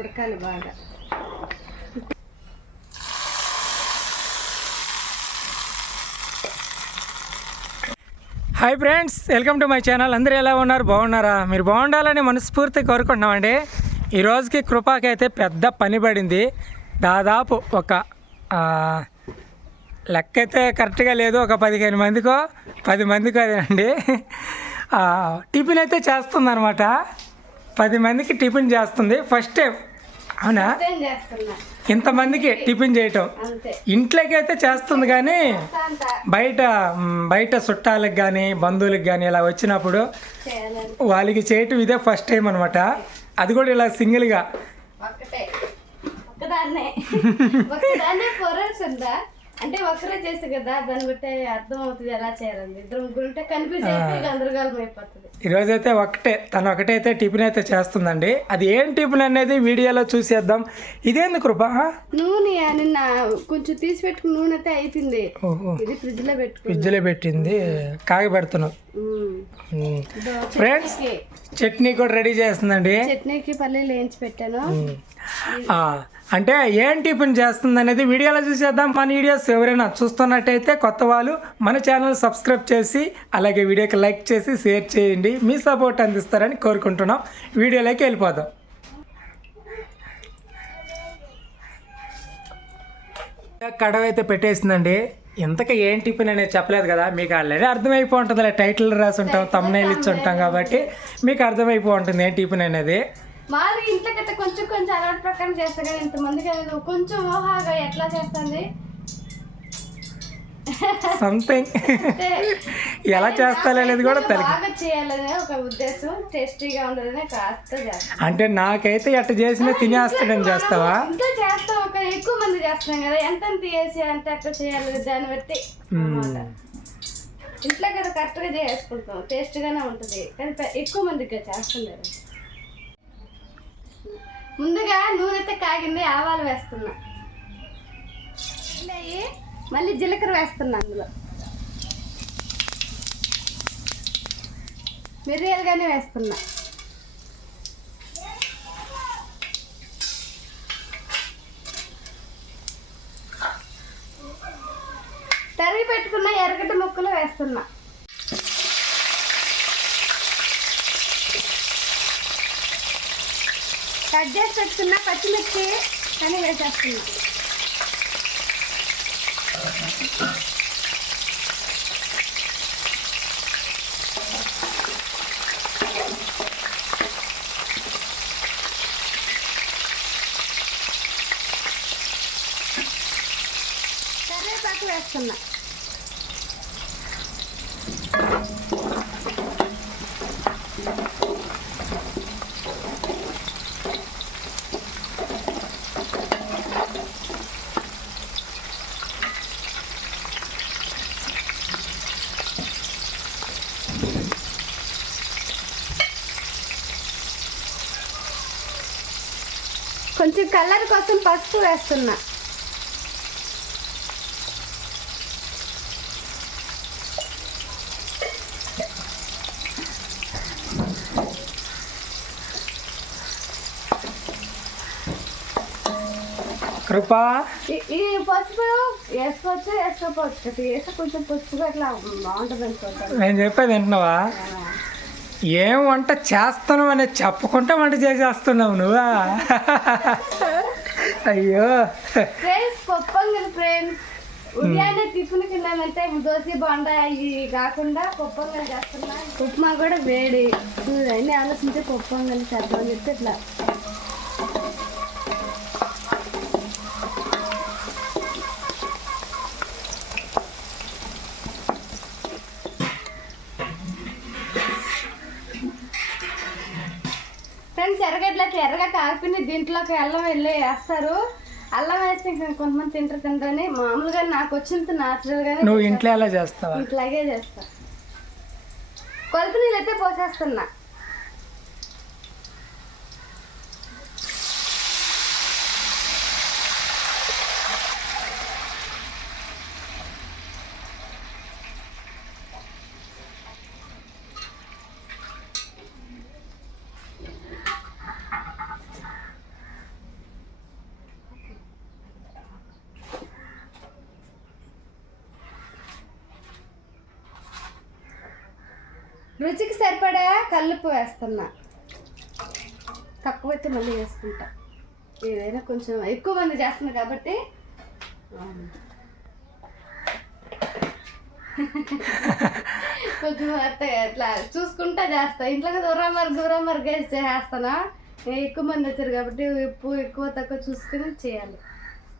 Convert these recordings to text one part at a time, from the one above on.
ఉడకాలి బాగా. Hi friends welcome to my channel అందరూ ఎలా ఉన్నారు? బాగున్నారా? మీరు బాగుండాలని మనస్ఫూర్తి కోరుకుంటున్నామండి. ఈ రోజుకి కృపాకైతే పెద్ద పని పడింది. దాదాపు ఒక లెక్క అయితే కరెక్ట్గా లేదు. ఒక పదిహేను మందికో పది మందికో అదేనండి. టిఫిన్ అయితే చేస్తుంది అనమాట పది మందికి టిఫిన్ చేస్తుంది. ఫస్ట్ టైం అవునా? ఇంతమందికి టిఫిన్ చేయటం. ఇంట్లోకి అయితే చేస్తుంది కానీ బయట బయట చుట్టాలకు కానీ బంధువులకు కానీ ఇలా వచ్చినప్పుడు వాళ్ళకి చేయటం ఇదే ఫస్ట్ టైం అనమాట అది కూడా ఇలా సింగిల్గా అంటే ఒక్కరే చేస్తే కదా దాన్ని బట్టి అర్థం అవుతుంది ఎలా చేయాలని. ఇద్దరు ముగ్గురు ఉంటే అయిపోయి గందరగోళం అయిపోతుంది. ఈరోజైతే ఒకటే తను ఒకటైతే టిఫిన్ అయితే చేస్తుందండి. అది ఏం టిఫిన్ అనేది వీడియోలో చూసేద్దాం. ఇదేంది కృప? నూనె నిన్న కొంచెం తీసి పెట్టుకుని నూనె అయితే అయిపోయింది. ఓహో. ఇది ఫ్రిడ్జ్లో పెట్టుకుని ఫ్రిడ్జ్లో పెట్టింది. కాగబెడుతున్నాం. ఫ్రెండ్స్ చట్నీ కూడా రెడీ చేస్తుందండి. చట్నీకి పల్లీలు వేయించి పెట్టాను. అంటే ఏం టిఫిన్ చేస్తుంది అనేది వీడియోలో చూసేద్దాం. మన వీడియోస్ ఎవరైనా చూస్తున్నట్టయితే కొత్త వాళ్ళు మన ఛానల్ సబ్స్క్రైబ్ చేసి అలాగే వీడియోకి లైక్ చేసి షేర్ చేయండి. మీ సపోర్ట్ అందిస్తారని కోరుకుంటున్నాం. వీడియోలోకి వెళ్ళిపోదాం. కడవ అయితే పెట్టేసిందండి. ఇంతక ఏం టిఫిన్ అనేది చెప్పలేదు కదా. మీకు ఆల్రెడీ అర్థమైపో ఉంటుంది టైటిల్ రాసి ఉంటాం తమ్నైల్ ఇచ్చి ఉంటాం కాబట్టి మీకు అర్థమైపో ఉంటుంది ఏం టిఫిన్ అనేది. మాది ఇంట్లో గట్ట కొంచెం కొంచెం అలవాటు ప్రకారం చేస్తా కానీ ఇంతమందికి అది కొంచెం ఊహాగా ఎట్లా చేస్తుంది? సంథింగ్ ఎలా చేస్తారో అనేది కూడా బాగా చేయాలనే ఒక ఉద్దేశం టేస్టీగా ఉండదనే కాస్త అంటే నాకైతే ఎట్ట చేసినా తినేస్తాడని చేస్తావా? ఇంట్లో చేస్తాం. ఒక ఎక్కువ మంది చేస్తున్నాం కదా. ఎంత చేసి అంత ఎట్లా చేయాలి దాన్ని బట్టి అన్నమాట. ఇంట్లో కదా కరెక్ట్గా చేసుకుంటాం. టేస్ట్గానే ఉంటుంది. కానీ ఎక్కువ మందికి చేస్తుండేది ముందుగా నూనెతో కాగింది ఆవాలు వేస్తున్నా. మళ్ళీ జీలకర్ర వేస్తున్నా అందులో. మిరియాలుగానే వేస్తున్నా. తరిగి పెట్టుకున్న ఎర్రగడ్డ ముక్కలు వేస్తున్నా. కట్ చేసి పెట్టుకున్న పచ్చిమిర్చి అని వేసేస్తుంది. కరివేపాకు వేస్తున్నా. కొంచెం కలర్ కోసం పసుపు వేస్తున్నా. కృపా. ఈ- పసుపు వేసుకోవచ్చు కదా వేస్తే కొంచెం పసుపుగా అట్లా బాగుంటుంది అనుకుంటాను నేను చెప్పేది వింటున్నావా? ఏం వంట చేస్తాను అనేది చెప్పకుండా వంట చేసేస్తున్నావు నువ్వా? అయ్యో. ఫ్రెండ్స్ పప్పంగల్ ఉదయాన్నే టిఫిన్ తిన్నామంటే దోశ బొండ ఇవి కాకుండా పప్పంగల్ చేస్తున్నా. ఉప్మా కూడా వేడి. చూడు, అన్ని ఆలోచించే పప్పంగల్ చేద్దామని చెప్తే ఇట్లా ఫ్రెండ్స్ ఎర్రగడ్డలకి ఎర్రగా కాకపోయినా దీంట్లోకి అల్లం వెళ్ళి వేస్తారు. అల్లం వేస్తే ఇంకా కొంతమంది తింటారు తింటారని మామూలుగా నాకు వచ్చినంత న్యాచురల్గానే నువ్వు ఇంట్లో ఎలా చేస్తావా? ఇట్లాగే చేస్తా. కొలత నీళ్ళు అయితే పోసేస్తున్నా. రుచికి సరిపడా కల్లుపు వేస్తున్నా. తక్కువ అయితే మళ్ళీ వేసుకుంటా. ఏదైనా కొంచెం ఎక్కువ మంది చేస్తున్నా కాబట్టి. కొంచెం అట్లా అట్లా చూసుకుంటా చేస్తా. ఇంట్లో దూరం మరుగు దూరం మరుగు వేసి చేస్తానా ఎక్కువ మంది వచ్చారు కాబట్టి ఉప్పు ఎక్కువ తక్కువ చూసుకుని చేయాలి.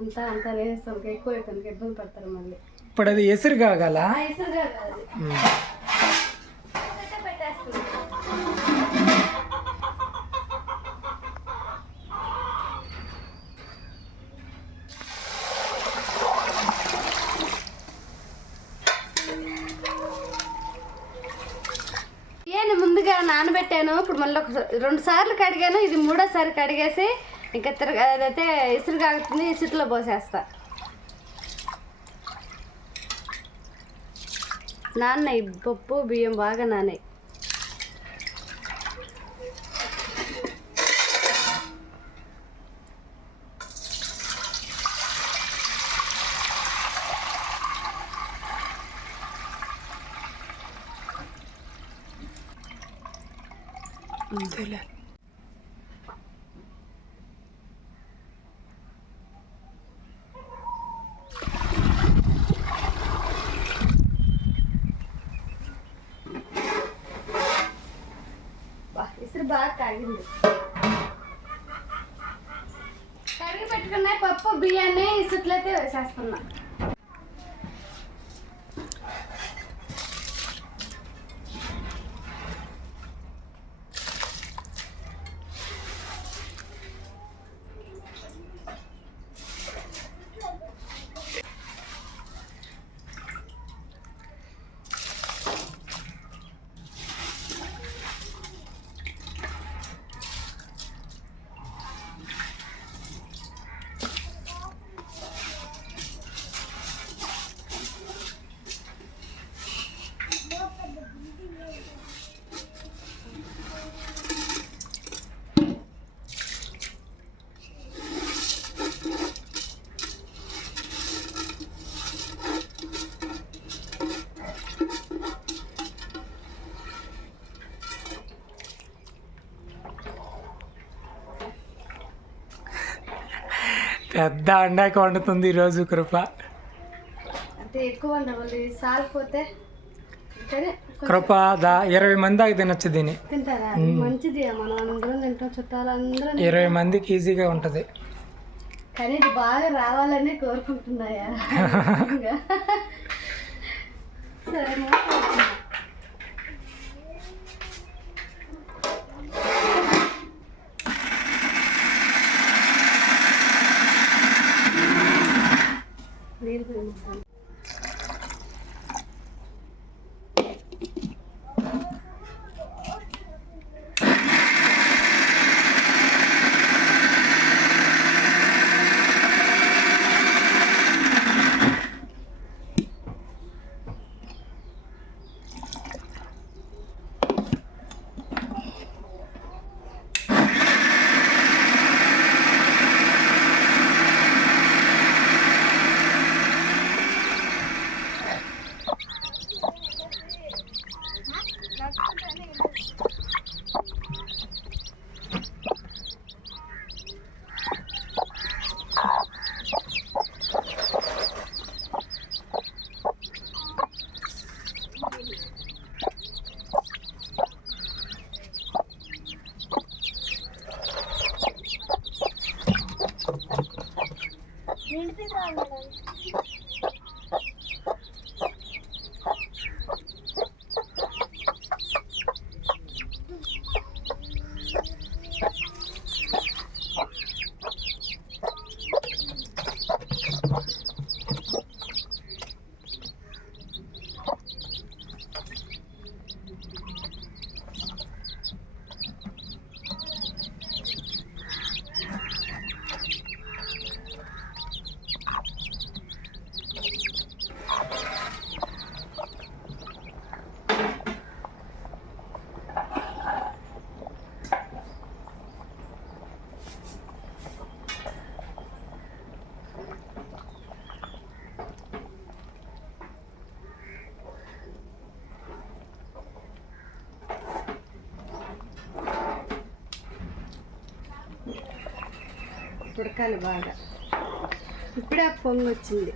అంతా అంతా వేస్తాం ఎక్కువ ఎక్కువ ఇబ్బంది పడతారు మళ్ళీ. ఇప్పుడు అది ఎసురు కాగల? ఆ, ఇసురుగా కాదు అది. అయితే పెట్టేస్తున్నా. బియ్యాన్ని ముందుగా నానబెట్టాను. ఇప్పుడు మళ్ళీ ఒక రెండు సార్లు కడిగాను. ఇది మూడోసారి కడిగేసి ఇంకా తిరగ అదైతే ఇసురు కాగుతుంది ఇసురులో పోసేస్తా. నాన్నయ్య పప్పు బియ్యం బాగా నానాయి. బా, ఇసురు బాగా కాగింది కడిగి పెట్టుకున్న పప్పు బియ్యాన్ని ఇసుట్లో అయితే వేసేస్తున్నా. పెద్ద అండాక వండుతుంది ఈరోజు కృప. అంటే ఎక్కువ సాలిపోతే కృప దా ఇరవై మంది దాకా తినొచ్చు దీన్ని. తింటారా? మంచిది మనం అందరం తింటాం చుట్టాలు అందరం ఇరవై మందికి ఈజీగా ఉంటుంది. కానీ ఇది బాగా రావాలని కోరుకుంటున్నాయా? సరే ఉడకాలి బాగా. ఇప్పుడే ఆ పొంగు వచ్చింది.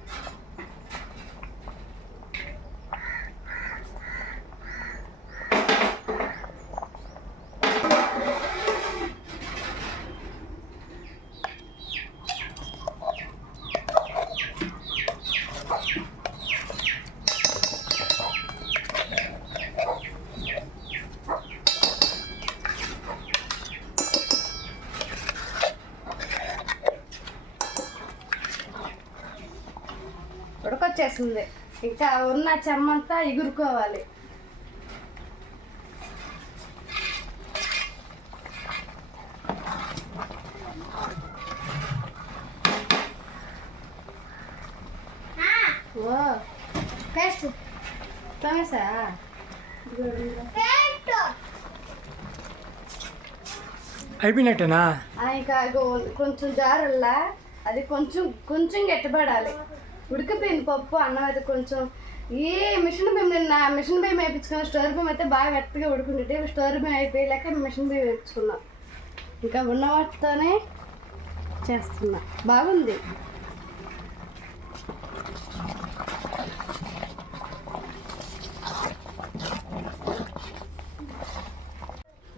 ఉడకొచ్చేసింది ఇంకా ఉన్న చెమ్మంతా ఎగురుకోవాలి. ఓ పేస్ట్. టమేసా అయిపోయినట్టేనా? ఇంకా కొంచెం జారుల్లా. అది కొంచెం కొంచెం గట్టిపడాలి. ఉడికిపోయింది పప్పు అన్నం అయితే కొంచెం ఈ మిషన్ బియ్యం నిన్న మిషన్ బియ్యం వేయించుకున్నాం స్టోర్ బియ్యం అయితే బాగా గట్టిగా ఉడుకుంటే స్టోర్ బియ్యం అయిపోయాక మిషన్ బియ్యం వేయించుకున్నాం. ఇంకా ఉన్న వాటితోనే చేస్తున్నా. బాగుంది.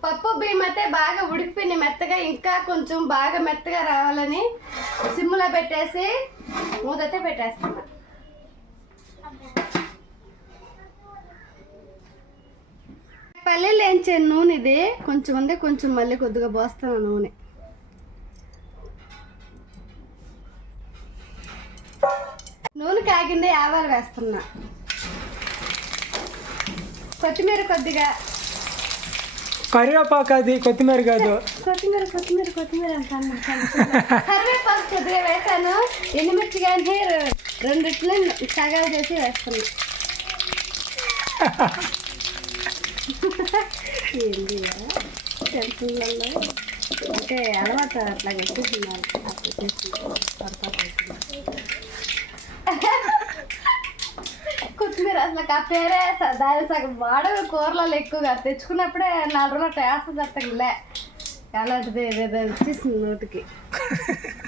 పప్పు బియ్యం అయితే బాగా ఉడికిపోయింది మెత్తగా ఇంకా కొంచెం బాగా మెత్తగా రావాలని సిమ్లో పెట్టేసి మూదైతే పెట్టేస్తున్నా పల్లీలు వేయించే నూనె ఇది? కొంచెం ఉంది కొంచెం మళ్ళీ కొద్దిగా పోస్తాను నూనె. నూనె కాగింది ఆవాలు వేస్తున్నా. కొత్తిమీర కొద్దిగా కరివేపాకు అది కొత్తిమీర కాదు. కొత్తిమీర కొత్తిమీర కొత్తిమీర అంటాను. కరివేపాకు కొద్దిగా వేసాను. ఎండుమిర్చి కానీ రెండిట్లు సగాలు చేసి వేస్తాను ఏంటి టెన్షన్లలో అంటే అలవాటు అట్లా పెట్టేస్తున్నారు అట్లా చేసి పొరపాటు అవుతుంది. కొత్తిమీర ఆ పేరే స- దాని సగం వాడవి కూరలలో ఎక్కువగా. తెచ్చుకున్నప్పుడే నాలుగు రోజులు టేస్ట్ తగ్గలే అలాంటిది ఏదేదో వచ్చేసింది నోటికి.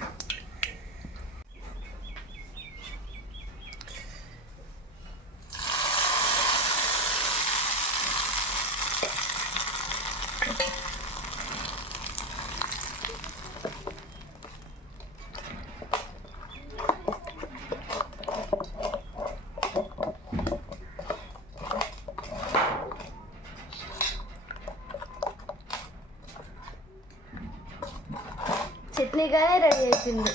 చట్నీగానే రెడీ అయిపోయింది.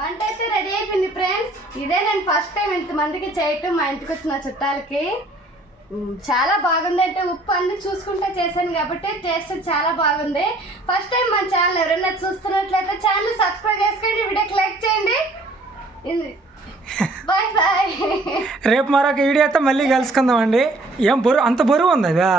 వంట అయితే రెడీ అయిపోయింది ఫ్రెండ్స్. ఇదే నేను ఫస్ట్ టైం ఇంతమందికి చేయటం మా ఇంటికి వచ్చిన చుట్టాలకి. చాలా బాగుంది అంటే ఉప్పు అన్ని చూసుకుంటే చేశాను కాబట్టి టేస్ట్ చాలా బాగుంది. ఫస్ట్ టైం మన ఛానల్ ఎవరైనా చూస్తున్నట్లయితే ఛానల్ సబ్స్క్రైబ్ చేసుకోండి వీడియోకి లైక్ చేయండి. Bye bye. రేపు మరొక వీడియో అయితే మళ్ళీ కలుసుకుందామండి. ఏం బరువు అంత బరువు ఉంది అదా